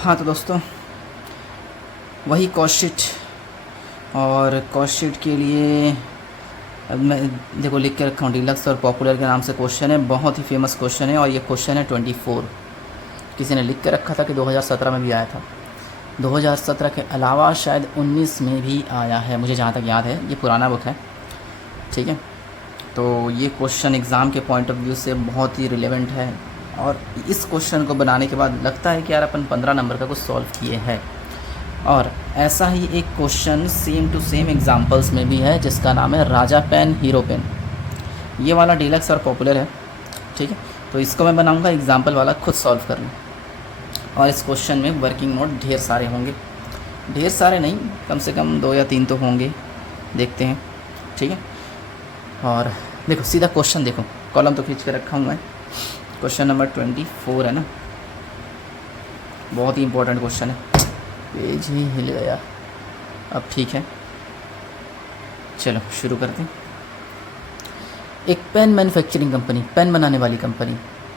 हाँ तो दोस्तों, वही कॉस्ट शीट। और कॉस्ट शीट के लिए अब मैं देखो लिख के रखा हूँ, डीलक्स और पॉपुलर के नाम से क्वेश्चन है, बहुत ही फेमस क्वेश्चन है। और ये क्वेश्चन है 24। किसी ने लिख के रखा था कि 2017 में भी आया था। 2017 के अलावा शायद 19 में भी आया है, मुझे जहाँ तक याद है। ये पुराना बुक है, ठीक है। तो ये क्वेश्चन एग्ज़ाम के पॉइंट ऑफ व्यू से बहुत ही रिलेवेंट है। और इस क्वेश्चन को बनाने के बाद लगता है कि यार अपन 15 नंबर का कुछ सॉल्व किए हैं। और ऐसा ही एक question same to same examples में भी है, जिसका नाम है राजा पेन हीरो पेन। ये वाला डीलक्स और पॉपुलर है, ठीक है। तो इसको मैं बनाऊंगा एग्जांपल वाला, खुद सॉल्व करना। और इस क्वेश्चन में वर्किंग नोट ढेर सारे होंगे, ढेर सारे नहीं, कम से कम 2 या 3 तो होंगे, देखते हैं, ठीक है। और देखो सीधा क्वेश्चन देखो, कॉलम तो खींच के रखा हूँ मैं। क्वेश्चन नंबर 24 है ना, बहुत ही इंपॉर्टेंट क्वेश्चन है। पेज ही हिल गया, अब ठीक है, चलो शुरू करते हैं। एक पेन मैन्युफैक्चरिंग कंपनी, पेन बनाने वाली कंपनी,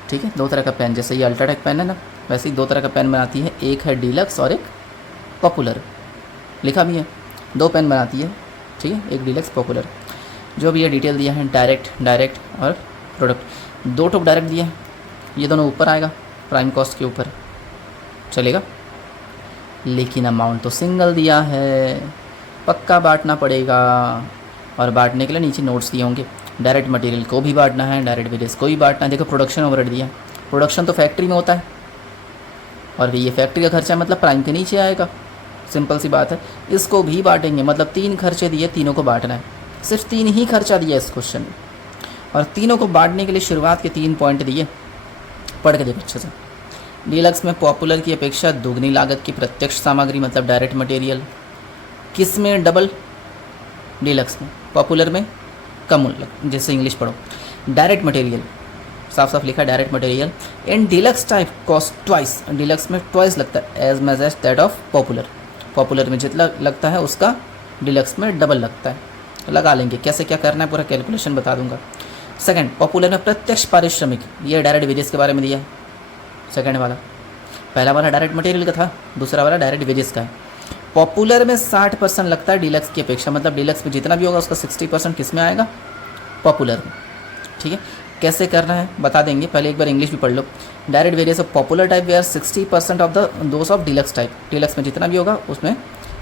ठीक है। 2 तरह का पेन, जैसे ये अल्ट्राटेक पेन है ना, वैसे ही 2 तरह का पेन बनाती है। एक है डीलक्स और एक पॉपुलर, लिखा भी है। 2 पेन बनाती है, ठीक है, एक डीलक्स पॉपुलर। जो भी ये डिटेल दिया है, डायरेक्ट और प्रोडक्ट, 2 टोक डायरेक्ट दिया है। ये दोनों ऊपर आएगा, प्राइम कॉस्ट के ऊपर चलेगा, लेकिन अमाउंट तो सिंगल दिया है, पक्का बांटना पड़ेगा। और बांटने के लिए नीचे नोट्स दिए होंगे। डायरेक्ट मटेरियल को भी बांटना है, डायरेक्ट वेजेस को भी बांटना है। देखो प्रोडक्शन ओवरहेड दिया, प्रोडक्शन तो फैक्ट्री में होता है, और ये फैक्ट्री का खर्चा मतलब प्राइम के नीचे आएगा, सिंपल सी बात है। इसको भी बांटेंगे, मतलब 3 खर्चे दिए, तीनों को बांटना है। सिर्फ 3 ही खर्चा दिया इस क्वेश्चन में, और तीनों को बांटने के लिए शुरुआत के 3 पॉइंट दिए, पढ़ के देखो अच्छे से। डीलक्स में पॉपुलर की अपेक्षा दोगुनी लागत की प्रत्यक्ष सामग्री मतलब डायरेक्ट मटेरियल। किस में डबल? डीलक्स में। पॉपुलर में कम, जैसे इंग्लिश पढ़ो। डायरेक्ट मटेरियल, साफ साफ लिखा है direct material. In deluxe type cost twice, deluxe में ट्वाइस लगता है as much as that of popular. Popular में जितना लगता है उसका डीलक्स में डबल लगता है। लगा लेंगे, कैसे क्या करना है पूरा कैलकुलेशन बता दूंगा। सेकंड, पॉपुलर में प्रत्यक्ष पारिश्रमिक, ये डायरेक्ट वेजेस के बारे में दिया है। सेकंड वाला, पहला वाला डायरेक्ट मटेरियल का था, दूसरा वाला डायरेक्ट वेजेस का है। पॉपुलर में 60% लगता है डीलक्स की अपेक्षा, मतलब डीलक्स में जितना भी होगा उसका 60% किस में आएगा? पॉपुलर में, ठीक है। कैसे करना है बता देंगे, पहले एक बार इंग्लिश भी पढ़ लो। Direct wages of popular type where 60% of the those of deluxe type. Deluxe में जितना भी होगा उसमें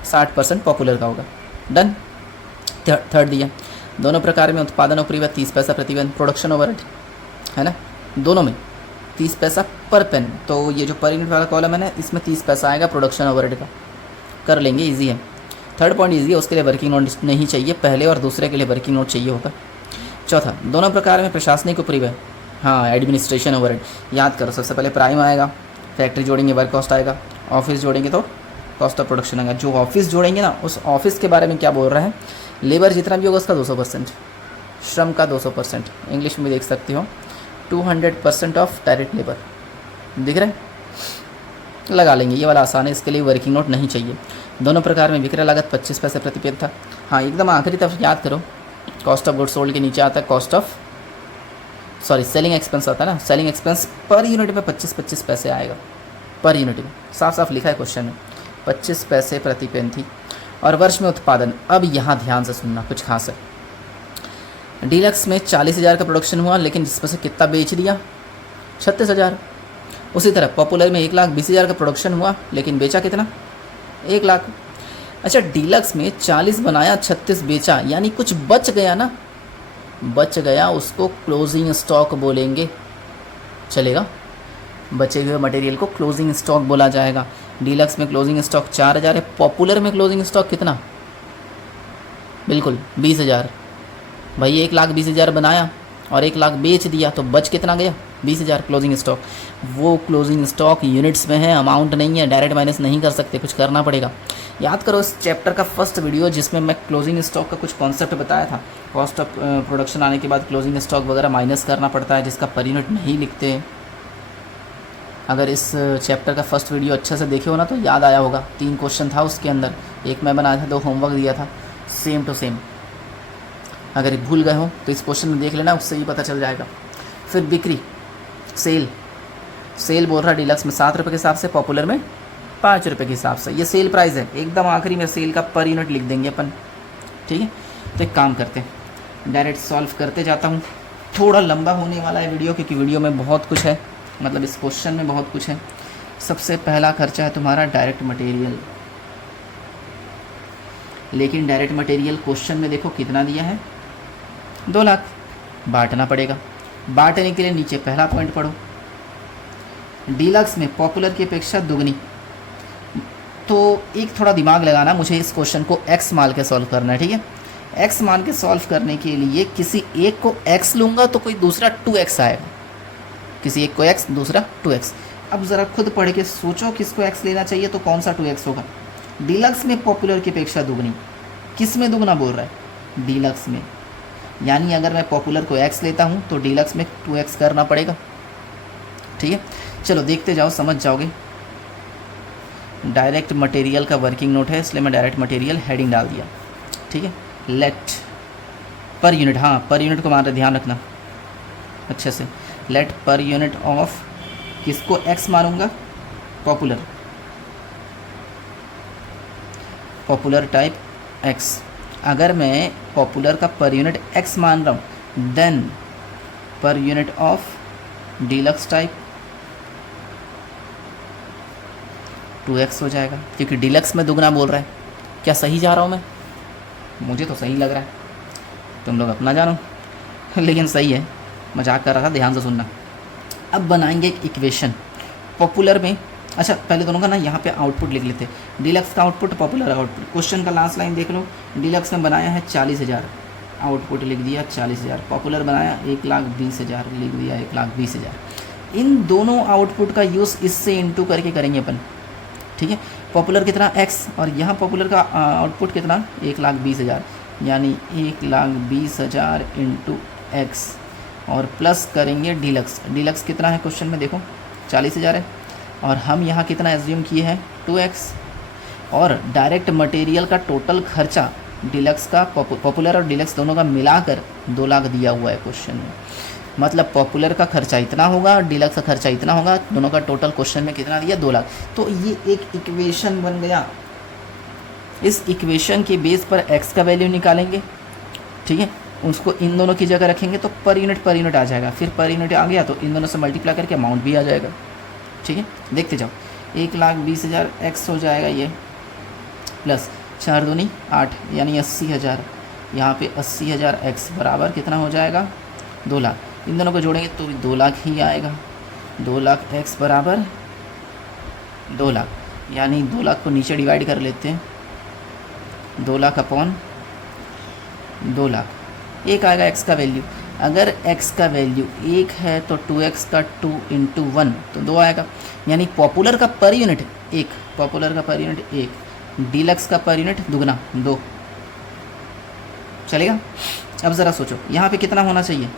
60% पॉपुलर का होगा। डन। थर्ड दिया, दोनों प्रकार में उत्पादन और परिवहन 30 पैसा प्रतिबंध। प्रोडक्शन ओवरहेड है ना, दोनों में 30 पैसा पर पेन। तो ये जो पर यूनिट वाला कॉलम है ना, इसमें 30 पैसा आएगा प्रोडक्शन ओवरहेड का। कर लेंगे, इजी है। थर्ड पॉइंट इजी है, उसके लिए वर्किंग नोट नहीं चाहिए, पहले और दूसरे के लिए वर्किंग नोट चाहिए होगा। चौथा, दोनों प्रकार में प्रशासनिक उपरिव्यय, हाँ एडमिनिस्ट्रेशन ओवरहेड। याद करो, सबसे पहले प्राइम आएगा, फैक्ट्री जोड़ेंगे वर्क कॉस्ट आएगा, ऑफिस जोड़ेंगे तो कॉस्ट ऑफ प्रोडक्शन आएगा। जो ऑफिस जोड़ेंगे ना, उस ऑफिस के बारे में क्या बोल रहा है, लेबर जितना भी होगा उसका 200%, श्रम का 200%। इंग्लिश में देख सकते हो 200% ऑफ डायरेक्ट लेबर। दिख रहा है, लगा लेंगे, ये वाला आसान है, इसके लिए वर्किंग नोट नहीं चाहिए। दोनों प्रकार में विक्रय लागत 25 पैसे प्रति पेन था। हाँ एकदम आखिरी तरफ याद करो, कॉस्ट ऑफ गुड्स सोल्ड के नीचे आता है cost of, sorry selling expense आता है ना, सेलिंग एक्सपेंस पर यूनिट में 25 पैसे आएगा पर यूनिट में, साफ साफ लिखा है क्वेश्चन में, 25 पैसे प्रति पेन थी। और वर्ष में उत्पादन, अब यहाँ ध्यान से सुनना, कुछ खास है। डीलक्स में 40,000 का प्रोडक्शन हुआ, लेकिन जिसमें से कितना बेच दिया? 36,000। उसी तरह पॉपुलर में 1,20,000 का प्रोडक्शन हुआ, लेकिन बेचा कितना? 1 लाख। अच्छा, डीलक्स में 40 बनाया, 36 बेचा, यानी कुछ बच गया ना, बच गया, उसको क्लोजिंग स्टॉक बोलेंगे, चलेगा। बचे हुए मटेरियल को क्लोजिंग स्टॉक बोला जाएगा। डीलक्स में क्लोजिंग स्टॉक 4,000 है, पॉपुलर में क्लोजिंग स्टॉक कितना? बिल्कुल 20,000। भाई 1,20,000 बनाया और 1 लाख बेच दिया, तो बच कितना गया? 20,000 क्लोजिंग स्टॉक। वो क्लोजिंग स्टॉक यूनिट्स में है, अमाउंट नहीं है, डायरेक्ट माइनस नहीं कर सकते, कुछ करना पड़ेगा। याद करो इस चैप्टर का फर्स्ट वीडियो जिसमें मैं क्लोजिंग स्टॉक का कुछ कॉन्सेप्ट बताया था। कॉस्ट ऑफ प्रोडक्शन आने के बाद क्लोजिंग स्टॉक वगैरह माइनस करना पड़ता है, जिसका पर यूनिट नहीं लिखते। अगर इस चैप्टर का फर्स्ट वीडियो अच्छे से देखे हो ना तो याद आया होगा। 3 क्वेश्चन था उसके अंदर, एक मैं बनाया था, 2 होमवर्क दिया था, सेम टू सेम। अगर भूल गए हो तो इस क्वेश्चन में देख लेना, उससे ही पता चल जाएगा। फिर बिक्री, सेल बोल रहा है डीलक्स में 7 रुपये के हिसाब से, पॉपुलर में ₹5 के हिसाब से। ये सेल प्राइस है, एकदम आखिरी में सेल का पर यूनिट लिख देंगे अपन, ठीक है। तो एक काम करते हैं, डायरेक्ट सॉल्व करते जाता हूँ। थोड़ा लंबा होने वाला है वीडियो, क्योंकि वीडियो में बहुत कुछ है, मतलब इस क्वेश्चन में बहुत कुछ है। सबसे पहला खर्चा है तुम्हारा डायरेक्ट मटेरियल, लेकिन डायरेक्ट मटेरियल क्वेश्चन में देखो कितना दिया है, 2 लाख। बांटना पड़ेगा, बांटने के लिए नीचे पहला पॉइंट पढ़ो, डीलक्स में पॉपुलर की अपेक्षा दुगनी। तो एक थोड़ा दिमाग लगाना, मुझे इस क्वेश्चन को एक्स मान के सॉल्व करना है, ठीक है। एक्स मान के सॉल्व करने के लिए किसी एक को एक्स लूँगा तो कोई दूसरा 2x आएगा, किसी एक को x दूसरा 2x। अब ज़रा खुद पढ़ के सोचो किसको x लेना चाहिए तो कौन सा 2x होगा। डीलक्स में पॉपुलर की अपेक्षा दुगनी, किस में दुगना बोल रहा है, डीलक्स में। यानी अगर मैं पॉपुलर को x लेता हूँ तो डीलक्स में 2x करना पड़ेगा, ठीक है। चलो देखते जाओ, समझ जाओगे। डायरेक्ट मटेरियल का वर्किंग नोट है, इसलिए मैं डायरेक्ट मटेरियल हेडिंग डाल दिया, ठीक है। लेट पर यूनिट, हाँ पर यूनिट को मार ध्यान रखना अच्छे से। लेट पर यूनिट ऑफ, किसको x मानूंगा, पॉपुलर, पॉपुलर टाइप x। अगर मैं पॉपुलर का पर यूनिट x मान रहा हूँ, then per unit of deluxe type 2x हो जाएगा, क्योंकि डीलक्स में दुगना बोल रहा है। क्या सही जा रहा हूँ मैं? मुझे तो सही लग रहा है, तुम लोग अपना जानो, लेकिन सही है, मजाक कर रहा था, ध्यान से सुनना। अब बनाएंगे एक इक्वेशन पॉपुलर में। अच्छा पहले दोनों का ना यहाँ पे आउटपुट लिख लेते, डीलक्स का आउटपुट, पॉपुलर आउटपुट। क्वेश्चन का लास्ट लाइन देख लो, डीलक्स में बनाया है 40,000, आउटपुट लिख दिया 40,000। पॉपुलर बनाया 1,20,000, लिख दिया 1,20,000। इन दोनों आउटपुट का यूज़ इससे इंटू करके करेंगे अपन, ठीक है। पॉपुलर कितना x और यहाँ पॉपुलर का आउटपुट कितना 1,20,000, यानी 1,20,000 इंटू x, और प्लस करेंगे डीलक्स। डीलक्स कितना है क्वेश्चन में देखो 40,000 है, और हम यहाँ कितना एज्यूम किए हैं 2x। और डायरेक्ट मटेरियल का टोटल खर्चा डीलक्स का, पॉपुलर और डीलक्स दोनों का मिलाकर 2 लाख दिया हुआ है क्वेश्चन में। मतलब पॉपुलर का खर्चा इतना होगा और डीलक्स का खर्चा इतना होगा, दोनों का टोटल क्वेश्चन में कितना दिया 2 लाख। तो ये एक इक्वेशन बन गया। इस इक्वेशन के बेस पर x का वैल्यू निकालेंगे, ठीक है। उसको इन दोनों की जगह रखेंगे तो पर यूनिट आ जाएगा। फिर पर यूनिट आ गया तो इन दोनों से मल्टीप्लाई करके अमाउंट भी आ जाएगा, ठीक है। देखते जाओ, 1,20,000 x हो जाएगा ये, प्लस 4 दूनी 8, यानी 80,000। यहाँ पे 80,000 x बराबर कितना हो जाएगा 2 लाख। इन दोनों को जोड़ेंगे तो 2 लाख ही आएगा। 2 लाख x बराबर 2 लाख, यानी 2 लाख को नीचे डिवाइड कर लेते हैं, 2 लाख अपॉन 2 लाख। एक आएगा x का वैल्यू, अगर x का वैल्यू 1 है तो 2x का 2 इंटू 1 तो 2 आएगा। यानी पॉपुलर का पर यूनिट 1, पॉपुलर का पर यूनिट 1, डीलक्स का पर यूनिट दुगना 2, चलेगा। अब ज़रा सोचो यहाँ पे कितना होना चाहिए।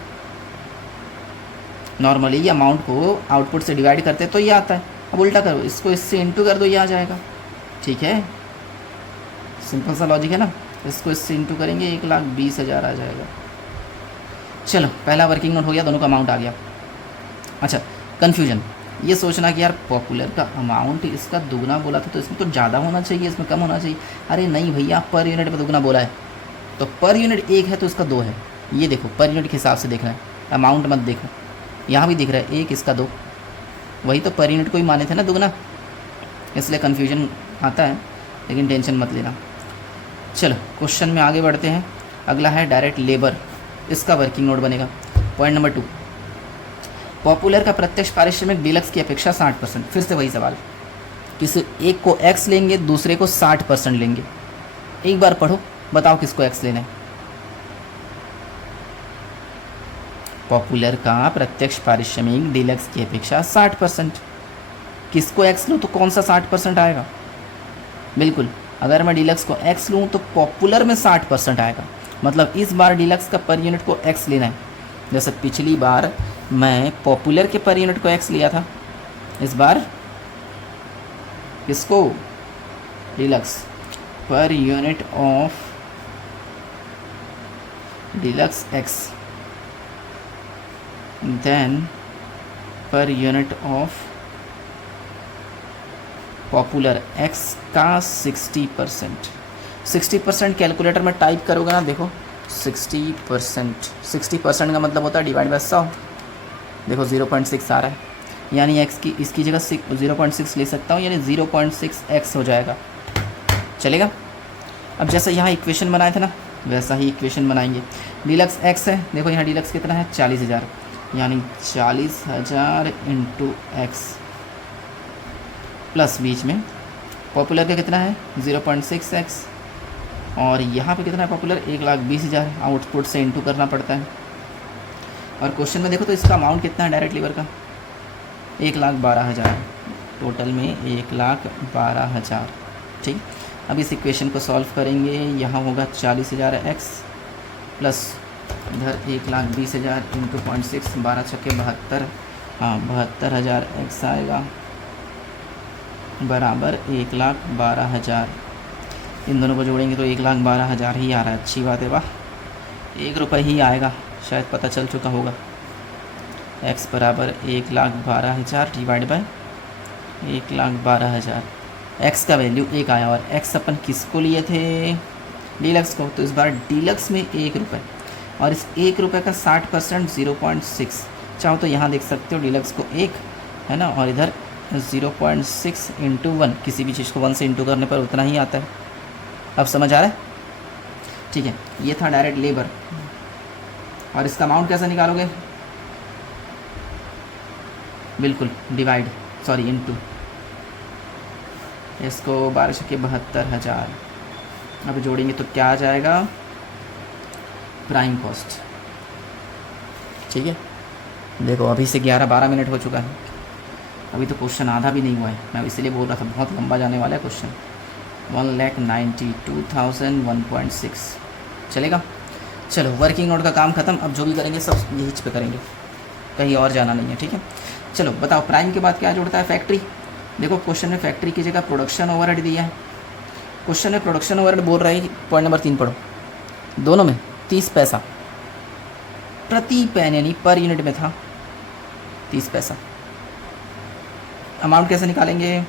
नॉर्मली ये अमाउंट को आउटपुट से डिवाइड करते तो ये आता है, अब उल्टा करो, इसको इससे इंटू कर दो, ये आ जाएगा, ठीक है। सिंपल सा लॉजिक है ना। इसको इससे इंटू करेंगे 1,20,000 आ जाएगा। चलो पहला वर्किंग नोट हो गया, दोनों का अमाउंट आ गया। अच्छा कन्फ्यूजन ये सोचना कि यार पॉपुलर का अमाउंट इसका दुगना बोला था तो इसमें तो ज़्यादा होना चाहिए, इसमें कम होना चाहिए। अरे नहीं भैया, पर यूनिट में दुगना बोला है तो पर यूनिट 1 है तो इसका 2 है। ये देखो पर यूनिट के हिसाब से देखना है, अमाउंट मत देखो। यहाँ भी दिख रहा है 1, इसका 2, वही तो पर यूनिट को ही माने थे ना दुगना, इसलिए कन्फ्यूजन आता है, लेकिन टेंशन मत लेना। चलो क्वेश्चन में आगे बढ़ते हैं। अगला है डायरेक्ट लेबर, इसका वर्किंग नोट बनेगा। पॉइंट नंबर 2, पॉपुलर का प्रत्यक्ष पारिश्रमिक डीलक्स की अपेक्षा 60%। फिर से वही सवाल, किसी एक को x लेंगे, दूसरे को 60% लेंगे। एक बार पढ़ो, बताओ किसको x लेना है। पॉपुलर का प्रत्यक्ष पारिश्रमिक डीलक्स की अपेक्षा 60%, किसको x लूँ तो कौन सा 60% आएगा। बिल्कुल, अगर मैं डीलक्स को x लूँ तो पॉपुलर में 60% आएगा। मतलब इस बार डीलक्स का पर यूनिट को x लेना है। जैसे पिछली बार मैं पॉपुलर के पर यूनिट को x लिया था, इस बार किसको, deluxe, per unit of deluxe x, then per unit of popular x का 60%। 60% कैलकुलेटर में टाइप करोगे ना, देखो 60%, 60% का मतलब होता है डिवाइड बाय 100। देखो 0.6 आ रहा है, यानी एक्स की इसकी जगह 0.6 ले सकता हूँ, यानी 0.6x हो जाएगा। चलेगा। अब जैसा यहाँ इक्वेशन बनाए थे ना, वैसा ही इक्वेशन बनाएंगे। डीलक्स एक्स है, देखो यहाँ डीलक्स कितना है 40,000, यानी 40,000 इंटू एक्स प्लस बीच में पॉपुलर का कितना है 0.6x, और यहाँ पे कितना है पॉपुलर 1,20,000। आउटपुट से इंटू करना पड़ता है। और क्वेश्चन में देखो तो इसका अमाउंट कितना है डायरेक्ट लेबर का 1,12,000, टोटल में 1,12,000। ठीक। अब इस इक्वेशन को सॉल्व करेंगे। यहाँ होगा 40,000 एक्स प्लस इधर 1,20,000 इंटू 0.6, 12 छक्के 72, हाँ 72,000 एक्स आएगा बराबर 1,12,000। इन दोनों को जोड़ेंगे तो 1,12,000 ही आ रहा है। अच्छी बात है, वाह। 1 रुपये ही आएगा, शायद पता चल चुका होगा। x बराबर 1,12,000 डिवाइड बाय 1,12,000। x का वैल्यू 1 आया, और x अपन किसको लिए थे डीलक्स को, तो इस बार डीलक्स में 1 रुपये, और इस 1 रुपये का 60% 0.6। चाहो तो यहाँ देख सकते हो डीलक्स को 1 है ना, और इधर 0.6 इंटू 1, किसी भी चीज़ को 1 से इंटू करने पर उतना ही आता है। अब समझ आ रहा है? ठीक है, ये था डायरेक्ट लेबर। और इसका अमाउंट कैसे निकालोगे? बिल्कुल डिवाइड, सॉरी इंटू, इसको 12 छक्के 72,000। अब जोड़ेंगे तो क्या आ जाएगा प्राइम कॉस्ट। ठीक है, देखो अभी से 11-12 मिनट हो चुका है, अभी तो क्वेश्चन आधा भी नहीं हुआ है। मैं इसलिए बोल रहा था बहुत लंबा जाने वाला है क्वेश्चन। 1,92,001.6 चलेगा। चलो वर्किंग नोट का काम ख़त्म। अब जो भी करेंगे सब यही पे करेंगे, कहीं और जाना नहीं है। ठीक है, चलो बताओ प्राइम के बाद क्या जुड़ता है? फैक्ट्री। देखो क्वेश्चन में फैक्ट्री की जगह प्रोडक्शन ओवरहेड दिया है। क्वेश्चन में प्रोडक्शन ओवरहेड बोल रहा है, पॉइंट नंबर 3 पढ़ो। दोनों में 30 पैसा प्रति पेन, यानी पर यूनिट में था 30 पैसा। अमाउंट कैसे निकालेंगे?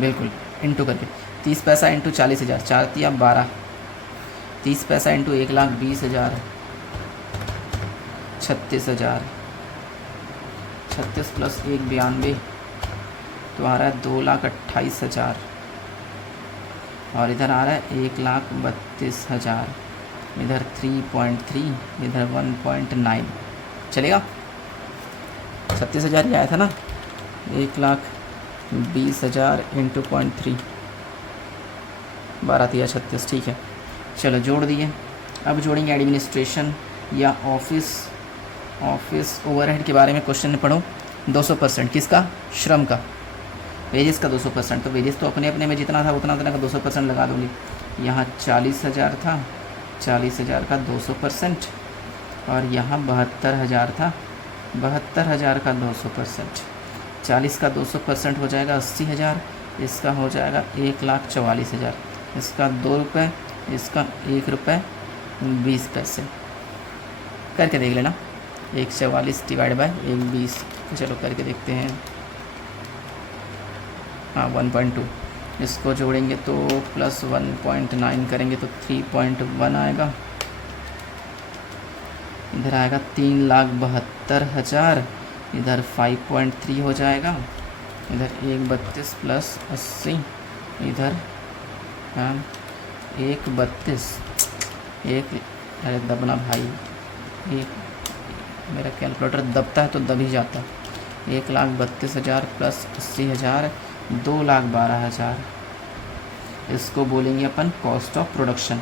बिल्कुल इंटू करके, 30 पैसा इंटू 40,000, 4 तिया 12, 30 पैसा इंटू 1,20,000, 36,000, 36 प्लस 1 92, तो आ रहा है 2,28,000, और इधर आ रहा है 1,32,000, इधर 3.3, इधर 1.9। चलेगा। 36,000 ही आया था ना, 1,20,000 इंटू 0.3, 12 तिया 36। ठीक है, चलो जोड़ दिए। अब जोड़ेंगे एडमिनिस्ट्रेशन या ऑफिस ओवरहेड के बारे में क्वेश्चन में पढ़ो। 200% किसका? श्रम का। वेजेस का 200%, तो वेजेस तो अपने अपने में जितना था उतना का 200% लगा दोगे। यहाँ 40,000 था, 40,000 का 200%, और यहाँ 72,000 था, 72,000 का 200%। 40 का 200% हो जाएगा 80,000, इसका हो जाएगा 1,44,000, इसका 2 रुपये, इसका 1 रुपये 20 पैसे। करके देख लेना, 144 डिवाइड बाय 120। चलो करके देखते हैं। हाँ 1.2, इसको जोड़ेंगे तो प्लस 1.9 करेंगे तो 3.1 आएगा। इधर आएगा 3,72,000, इधर 5.3 हो जाएगा, इधर 1,32 प्लस 80, इधर हाँ 1,32, अरे दबना भाई, एक मेरा कैलकुलेटर दबता है तो दब ही जाता है। 1,32,000 प्लस 80,000, 2,12,000। इसको बोलेंगे अपन कॉस्ट ऑफ प्रोडक्शन।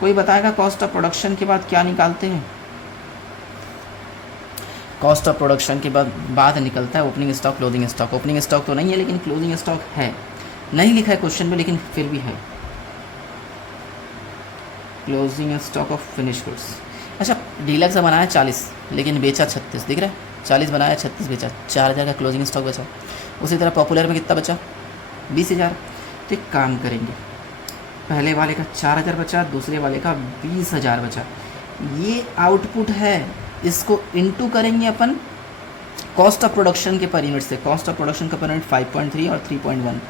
कोई बताएगा कॉस्ट ऑफ प्रोडक्शन के बाद क्या निकालते हैं? कॉस्ट ऑफ प्रोडक्शन के बाद निकलता है opening stock, closing stock. Opening stock तो नहीं है, लेकिन क्लोजिंग स्टॉक है। नहीं लिखा है क्वेश्चन में, लेकिन फिर भी है। Closing stock of finish goods. अच्छा, डीलक्स बनाया 40 लेकिन बेचा 36, दिख रहा है? 40 बनाया 36 बेचा, 4,000 का क्लोजिंग स्टॉक बचा। उसी तरह पॉपुलर में कितना बचा? 20,000। तो एक काम करेंगे, पहले वाले का 4,000 बचा, दूसरे वाले का 20,000 बचा। ये आउटपुट है, इसको इनटू करेंगे अपन कॉस्ट ऑफ प्रोडक्शन के पर यूनिट से, कॉस्ट ऑफ प्रोडक्शन का पर यूनिट 5.3 और 3.1,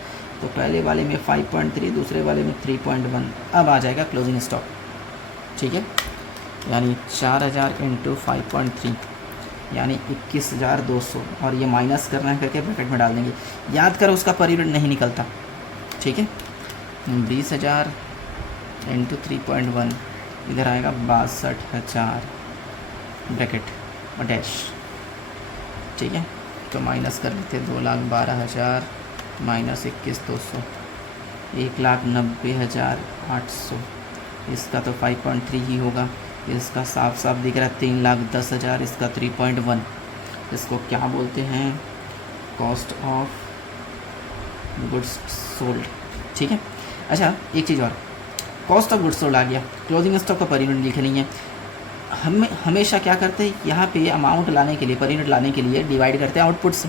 तो पहले वाले में 5.3, दूसरे वाले में 3.1। अब आ जाएगा क्लोजिंग स्टॉक, ठीक है, यानी 4000 इंटू 5.3 यानी 21,200, और ये माइनस करना है करके ब्रैकेट में डाल देंगे। याद करो उसका पर यूनिट नहीं निकलता, ठीक है। 20,000 इंटू 3.1 इधर आएगा 62,000 ब्रैकेट और डैश, ठीक है। तो माइनस कर लेते 2,12,000 माइनस 21,200 1,90,800। इसका तो 5.3 ही होगा, इसका साफ साफ दिख रहा है 3,10,000, इसका 3.1। इसको क्या बोलते हैं, कॉस्ट ऑफ गुड्स सोल्ड, ठीक है। अच्छा एक चीज़ और, कॉस्ट ऑफ गुड्स सोल्ड आ गया, क्लोजिंग स्टॉक का पर यूनिट लिख नहीं है। हम हमेशा क्या करते हैं, यहाँ पे अमाउंट लाने के लिए, पर यूनिट लाने के लिए डिवाइड करते हैं आउटपुट से,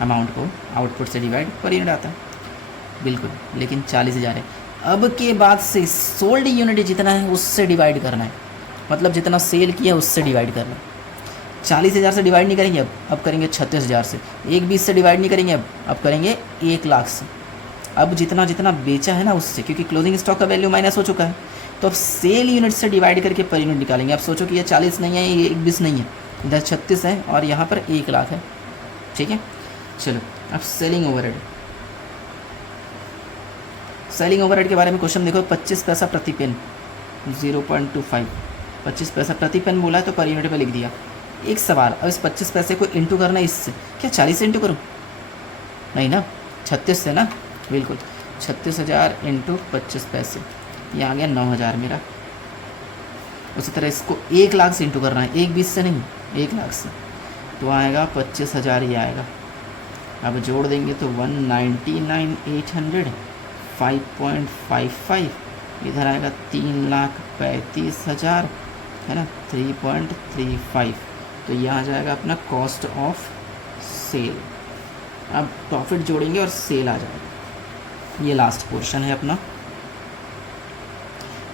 अमाउंट को आउटपुट से डिवाइड पर यूनिट आता है, बिल्कुल। लेकिन 40,000 है, अब के बाद से सोल्ड यूनिट जितना है उससे डिवाइड करना है, मतलब जितना सेल किया उससे डिवाइड करना है। 40,000 से डिवाइड नहीं करेंगे, अब करेंगे 36,000 से। 1,20 से डिवाइड नहीं करेंगे, अब करेंगे 1,00,000 से। अब जितना जितना बेचा है ना उससे, क्योंकि क्लोजिंग स्टॉक का वैल्यू माइनस हो चुका है, तो अब सेल यूनिट से डिवाइड करके पर यूनिट निकालेंगे। अब सोचो कि ये 40 नहीं है, ये 1,20 नहीं है, इधर 36 है और यहाँ पर 1,00,000 है, ठीक है। चलो अब सेलिंग ओवरहेड, सेलिंग ओवरहेड के बारे में क्वेश्चन देखो, 25 पैसा प्रति पेन 0.25, 25 पैसा प्रति पेन बोला है तो पर यूनिट पे लिख दिया। एक सवाल, अब इस 25 पैसे को इंटू करना है इससे, क्या 40 से इंटू करूँ, नहीं ना, 36 से ना, बिल्कुल। 36,000 इंटू 25 पैसे, ये आ गया 9,000 मेरा। उसी तरह इसको 1,00,000 से इंटू करना है, 1,20 से नहीं, 1,00,000 से, तो आएगा 25,000 ये आएगा। अब जोड़ देंगे तो 199,800, 5.55 इधर आएगा 3,35,000, है ना, 3.35, तो ये आ जाएगा अपना कॉस्ट ऑफ सेल। अब प्रॉफिट जोड़ेंगे और सेल आ जाएगा। ये लास्ट पोर्शन है अपना।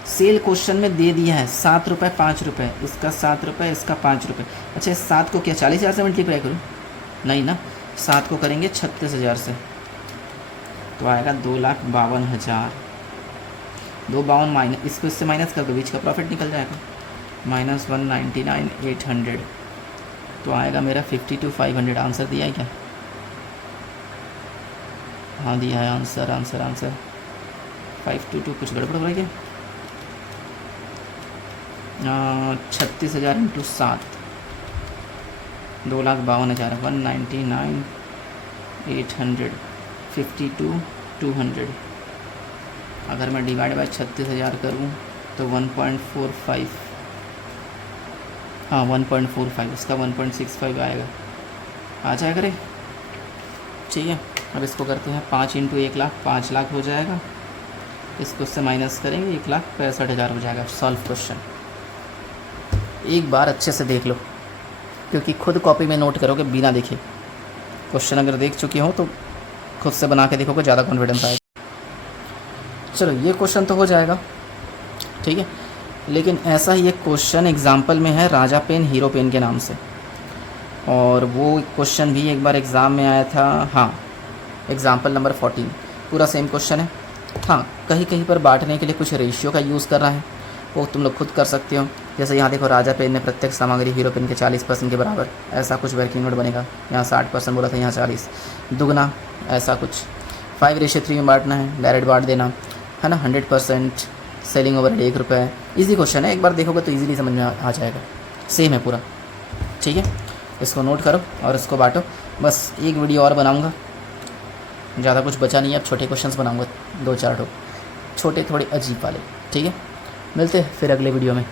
सेल क्वेश्चन में दे दिया है 7 रुपये 5 रुपये, इसका 7 रुपये, इसका 5 रुपये। अच्छा इस 7 को क्या 40,000 से मल्टीप्लाई करूँ, नहीं ना, 7 को करेंगे 36,000 से, तो आएगा 2,52,000। 2,52 माइनस, इसको इससे माइनस कर दो, बीच का प्रॉफिट निकल जाएगा, माइनस 199,800, तो आएगा मेरा 52,500। आंसर दिया है क्या, हाँ दिया है आंसर, आंसर आंसर 522, कुछ गड़बड़ हो रही है क्या, 36,000 इंटू 7, 2,52,000, 199,800, 52,200। अगर मैं डिवाइड बाय 36,000 करूँ तो 1.45, हाँ 1.45, इसका 1.65 आएगा, आ जाएगा रे, ठीक है। अब इसको करते हैं 5 इंटू 1,00,000, 5,00,000 हो जाएगा, इसको उससे माइनस करेंगे 1,65,000 हो जाएगा। सॉल्व क्वेश्चन एक बार अच्छे से देख लो, क्योंकि खुद कॉपी में नोट करोगे बिना देखे। क्वेश्चन अगर देख चुके हो तो खुद से बना के देखोगे, ज़्यादा कॉन्फिडेंस आएगा। चलो ये क्वेश्चन तो हो जाएगा, ठीक है। लेकिन ऐसा ही एक क्वेश्चन एग्जाम्पल में है राजा पेन हीरो पेन के नाम से, और वो क्वेश्चन भी एक बार एग्ज़ाम में आया था, हाँ एग्जाम्पल नंबर 14, पूरा सेम क्वेश्चन है। हाँ कहीं कहीं पर बांटने के लिए कुछ रेशियो का यूज़ कर रहा है, वो तुम लोग खुद कर सकते हो। जैसे यहाँ देखो, राजा पेन में प्रत्येक सामग्री हीरो पेन के 40% के बराबर, ऐसा कुछ वर्किंग नोट बनेगा। यहाँ 60% बोला था, यहाँ 40, दुगना ऐसा कुछ। 5:3 में बांटना है, डायरेक्ट बांट देना है ना। 100% सेलिंग ओवरहेड 1 रुपये। ईजी क्वेश्चन है, एक बार देखोगे तो ईजिली समझ में आ जाएगा। सेम है पूरा, ठीक है। इसको नोट करो और इसको बांटो। बस एक वीडियो और बनाऊँगा, ज़्यादा कुछ बचा नहीं है, अब छोटे क्वेश्चंस बनाऊँगा 2-4 छोटे, थोड़े अजीब वाले, ठीक है। मिलते हैं फिर अगले वीडियो में।